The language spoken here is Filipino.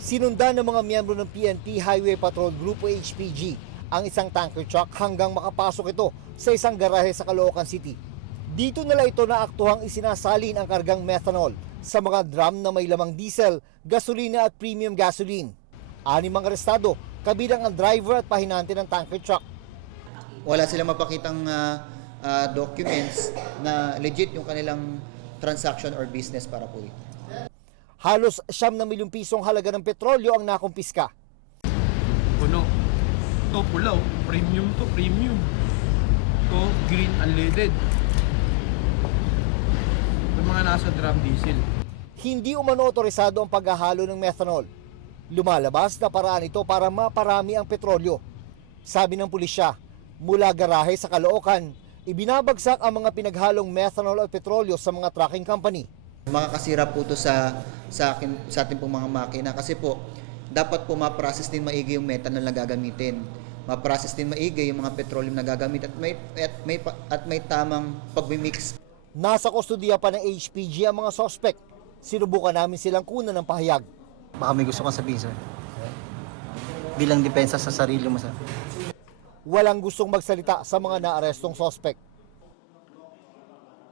Sinundan ng mga miyembro ng PNP Highway Patrol Grupo HPG ang isang tanker truck hanggang makapasok ito sa isang garahe sa Caloocan City. Dito nila ito naaktuhang isinasalin ang kargang methanol sa mga drum na may lamang diesel, gasolina at premium gasoline. 6 ang arestado, kabilang ang driver at pahinante ng tanker truck. Wala silang mapakitang documents na legit yung kanilang transaction or business para po ito. Halos 9 milyong pisong halaga ng petrolyo ang nakumpiska. Puno. Ito pulaw. Premium to premium. Ito green unleaded. Ito mga nasa drum diesel. Hindi umano otorisado ang paghahalo ng methanol. Lumalabas na paraan ito para maparami ang petrolyo. Sabi ng pulisya, mula garahe sa Caloocan, ibinabagsak ang mga pinaghalong methanol at petrolyo sa mga trucking company. Makakasira po ito sa ating pong mga makina kasi po dapat po ma-process din maigi yung methanol na gagamitin. Ma-process din maigi yung mga petroleum na gagamit at may tamang pag-mix. Nasa kustodiya pa ng HPG ang mga sospek. Sinubukan namin silang kunan ng pahayag. Baka may gusto kang sabihin, sir. Bilang depensa sa sarili mo, sir. Walang gustong magsalita sa mga naarestong sospek.